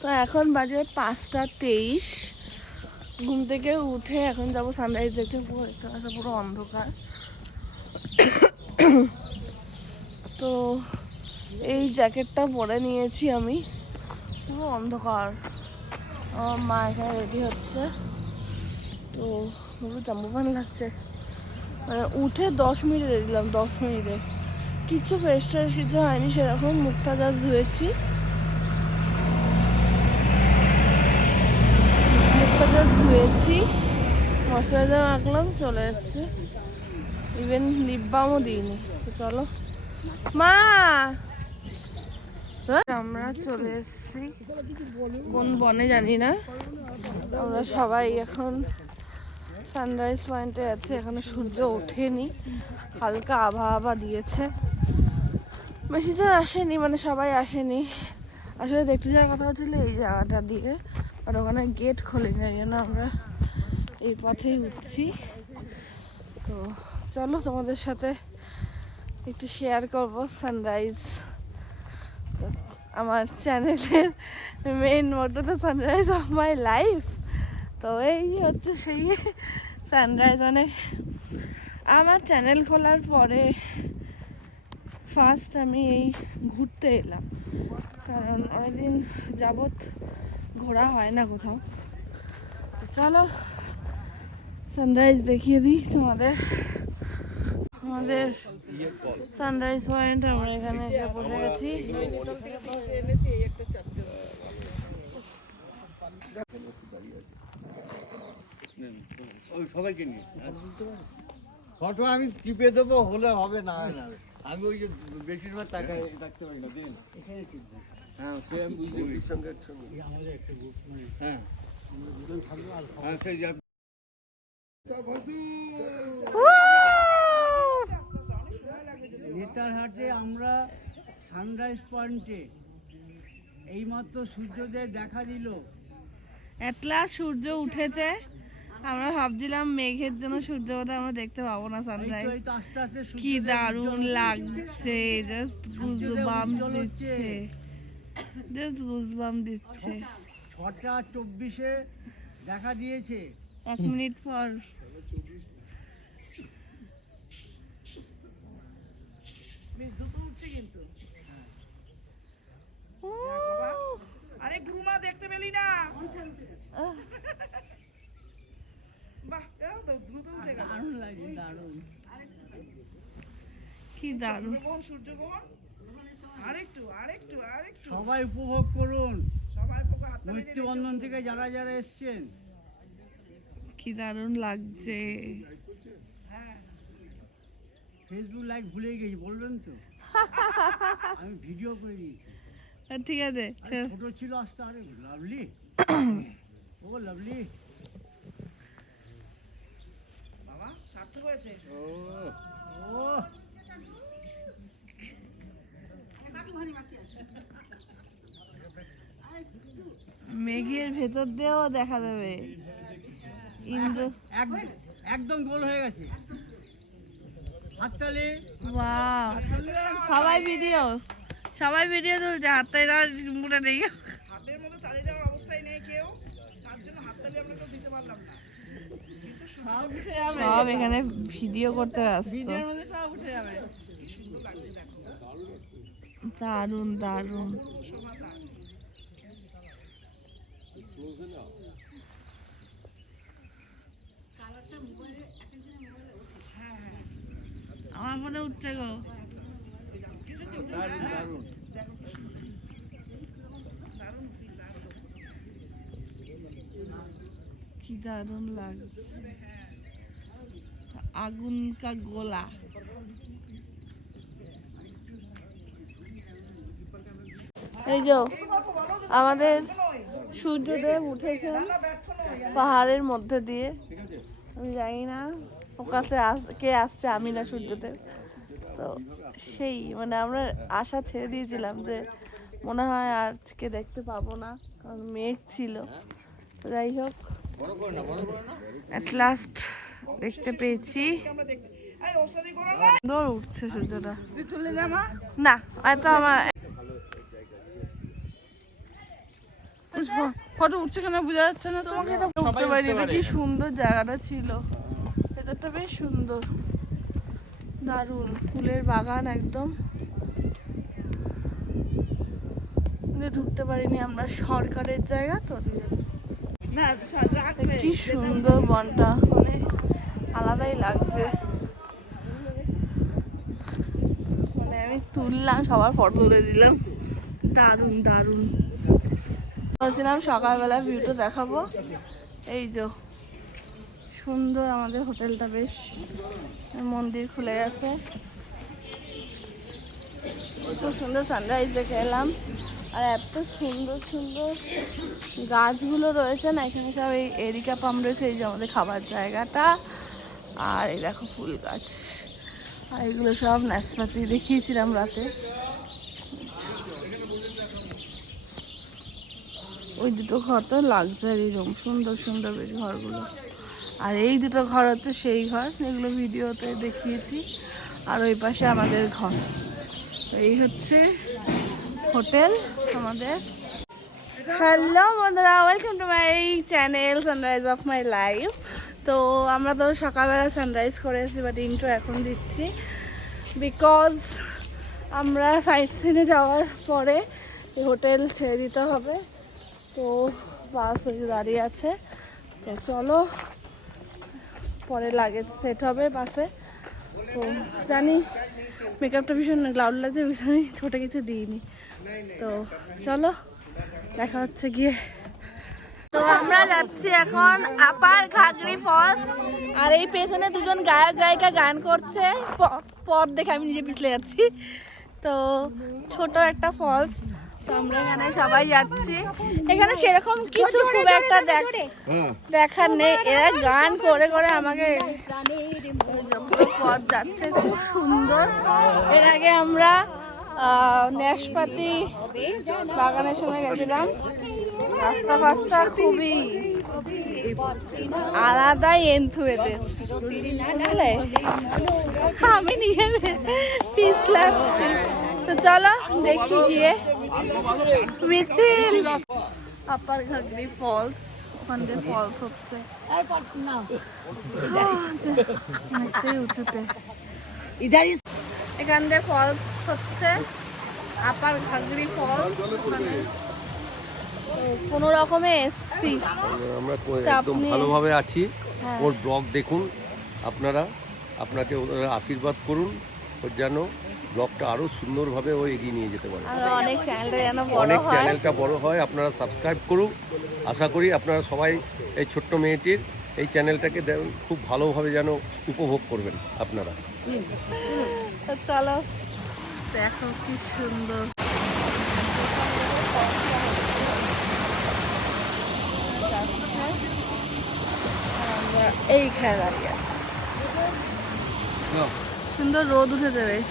তো এখন বাজে 5:23। ঘুম থেকে উঠে এখন যাবো সানরাইজ দেখতে। পুরো দেখতে পাচ্ছি পুরো অন্ধকার। তো এই জ্যাকেটটা পরে নিয়েছি আমি, পুরো অন্ধকার। আমার মা এখানে রেডি হচ্ছে। তো পুরো জাম্বুবান লাগছে, মানে উঠে 10 মিনিট রেডি দিলাম, 10 মিনিটে কিচ্ছু ফ্রেশ ট্রেশ কিছু হয়নি সেরকম। মুখটা জাস্ট ধুয়েছি, ময়শ্চারাইজার মাখলাম, চলে এসছি। ইভেন লিপ বামও দিইনি। তো চলো মা, আমরা চলে এসছি কোন বনে জানি না। আমরা সবাই এখন সানরাইজ পয়েন্টে আছে। এখানে সূর্য ওঠেনি, হালকা আভা দিয়েছে। বেশি জন আসেনি, মানে সবাই আসেনি। আসলে দেখতে যাওয়ার কথা ছিল এই জায়গাটা দিয়ে, আর ওখানে গেট খোলেনি, এই জন্য আমরা এই পথেই উঠছি। তো চলো তোমাদের সাথে একটু শেয়ার করবো সানরাইজ। আমার চ্যানেলের মেইন মোটো তো সানরাইজ অফ মাই লাইফ। তো এই হচ্ছে সেই সানরাইজ, মানে আমার চ্যানেল খোলার পরে ফার্স্ট আমি এই ঘুরতে এলাম, কারণ অনেকদিন যাবৎ ঘোরা হয় না কোথাও। তো চলো সানরাইজ দেখিয়ে দিই তোমাদের। আমাদের সানরাইজ পয়েন্ট, আমরা এখানে এসে বসে গেছি। সবাইকে নিয়ে ফটো আমি টিপে দেবো, হলে হবে না। আমি ওই যে বেশিরভাগ টাকা রাখতে পারি না, দিন হ্যাঁ সে আমি বুঝলি হ্যাঁ হ্যাঁ সেই নেতারহাটে আমরা সানরাইজ পয়েন্টে এইমাত্র সূর্যোদয় দেখা দিল। এটলা সূর্য উঠেছে, আমরা ভাবছিলাম মেঘের জন্য সূর্যোদয় আমরা দেখতে পাবো না সানরাইজ। আস্তে আস্তে কি দারুণ লাগছে, জাস্ট গুজবাম দিচ্ছে, জাস্ট গুজবাম দিচ্ছে। 6:24 দেখা দিয়েছে। 1 মিনিট পর কিন্তু আরে ঘুমা দেখতে পেলি না? বাহ, দ্রুত উঠে গেল। দারুণ লাগছে, দারুণ। কি দারুণ সূর্যগ্রহণ। আরেকটু আরেকটু আরেকটু সবাই উপভোগ করুন। সবাই হাত তালি দিয়ে মৈত্রীবন্ধন থেকে যারা যারা এসছেন, কি দারুণ লাগছে। হ্যাঁ, ফেসবুক লাইক ভুলে গেছি, বলবেন তো? আমি ভিডিও করে দিয়েছি। ঠিক আছে, ছোট ছিল আস্তে। আরে লাভলি, ও লাভলি বাবা সার্থক হয়েছে। ও মেঘের ভেতর দিয়েও দেখা দেবে ইন্দ্র। একদম গোল হয়ে গেছে। হাততালি। ওয়াও, সবাই ভিডিও তুলছে। হাততালি দেওয়ার মুখটা নেই, হাতের মতো তালি দেওয়ার অবস্থায় নেই কেউ, তার জন্য হাততালি আমরা কেউ দিতে পারলাম না। কিন্তু সব এখানে ভিডিও করতে ব্যস্ত। ভিডিওর মধ্যে সব উঠে যাবে। কি সুন্দর লাগছে দেখো, দারুণ দারুণ। আমার মনে উঠছে গো। দারুণ দারুণ। কি দারুণ লাগছে, আগুন কা গোলা। এই যে আমাদের সূর্যদেব উঠেছে পাহাড়ের মধ্যে দিয়ে। আমি জানি না ও কাছে কে আসছে, আমি না সূর্যদেব। তো সেই মানে আমরা আশা ছেড়ে দিয়েছিলাম যে মনে হয় আজকে দেখতে পাবো না, কারণ মেঘ ছিল। তো যাই হোক, অ্যাট লাস্ট দেখতে পেয়েছি। সুন্দর উঠছে সূর্যটা। না, এত আমার ফটো উঠছে কেন বোঝা যাচ্ছে না, তোমাকে এটা উঠতে পারি না। কি সুন্দর জায়গাটা ছিল, ভেতরটা বেশ সুন্দর, দারুণ ফুলের বাগান একদম। ঢুকতে পারিনি আমরা, সরকারের জায়গা তো। না রাখবে কি সুন্দর বনটা, মানে আলাদাই লাগছে। মানে আমি তুললাম, সবার ফটো তুলে দিলাম, দারুণ দারুণ। বলছিলাম সকালবেলা ভিউটা দেখাবো। এই যে সুন্দর আমাদের হোটেলটা, বেশ মন্দির খুলে গেছে, খুব সুন্দর সানরাইজ দেখে এলাম। আর এত সুন্দর সুন্দর গাছগুলো রয়েছে না এখানে, সব এই এরিকা পাম রয়েছে, এই যে আমাদের খাবার জায়গাটা। আর এই দেখো ফুল গাছ, আর এগুলো সব নাশপাতি দেখিয়েছিলাম রাতে। ওই দুটো ঘর তো লাক্সারি রুম, সুন্দর সুন্দর বেশ ঘরগুলো। আর এই দুটো ঘর হচ্ছে সেই ঘর যেগুলো ভিডিওতে দেখিয়েছি, আর ওই পাশে আমাদের ঘর। এই হচ্ছে হোটেল আমাদের। হ্যালো বন্ধুরা, welcome to my channel sunrise of my life. তো আমরা তো সকালবেলা সানরাইজ করেছি, বাট ইন্ট্রো এখন দিচ্ছি বিকজ আমরা সাইট সিনে যাওয়ার পরে হোটেল ছেড়ে দিতে হবে। তো বাস ওই দাঁড়িয়ে আছে, তো চলো পরে লাগেজ সেট হবে বাসে। তো জানি মেকআপটা ভীষণ লাউড লাগছে, আমি ছোটো কিছু দিইনি। তো চলো দেখা হচ্ছে গিয়ে। তো আমরা যাচ্ছি এখন আপার ঘাগরি ফলস, আর এই পেছনে দুজন গায়ক গায়িকা গান করছে, পথ দেখে আমি নিজে পিছলে যাচ্ছি। তো ছোট একটা ফলস, তো আমরা এখানে সবাই যাচ্ছি। এখানে সেরকম কিছু খুব একটা দেখার নেই, এরা গান করে করে আমাকে পুরো পথ যাচ্ছে, খুব সুন্দর। এর আগে আমরা নাশপাতি বাগানের সময় গেছিলাম, রাস্তা ফাস্তা খুবই আলাদাই এন্থু এদের, বুঝলে? আমি নিজে পিছলাচ্ছি। তো চলো দেখি গিয়ে মিছিল। আপার ঘাগরি ফলস, ওখান দিয়ে ফলস হচ্ছে উঁচুতে, এখান দিয়ে ফলস হচ্ছে আপার ঘাগরি ফলস। কোনো রকমে এসছি, আমরা একদম ভালোভাবে আছি। ওর ব্লগ দেখুন আপনারা, আপনাকে আশীর্বাদ করুন ওর যেন ব্লগটা আরও সুন্দরভাবে ও এগিয়ে নিয়ে যেতে পারে, অনেক চ্যানেলটা বড় হয়। আপনারা সাবস্ক্রাইব করুন। আশা করি আপনারা সবাই এই ছোট্ট মেয়েটির এই চ্যানেলটাকে খুব ভালোভাবে যেন উপভোগ করবেন আপনারা। চলো দেখো কি সুন্দর। এইখানে দাঁড়িয়ে সুন্দর রোদ উঠেছে বেশ।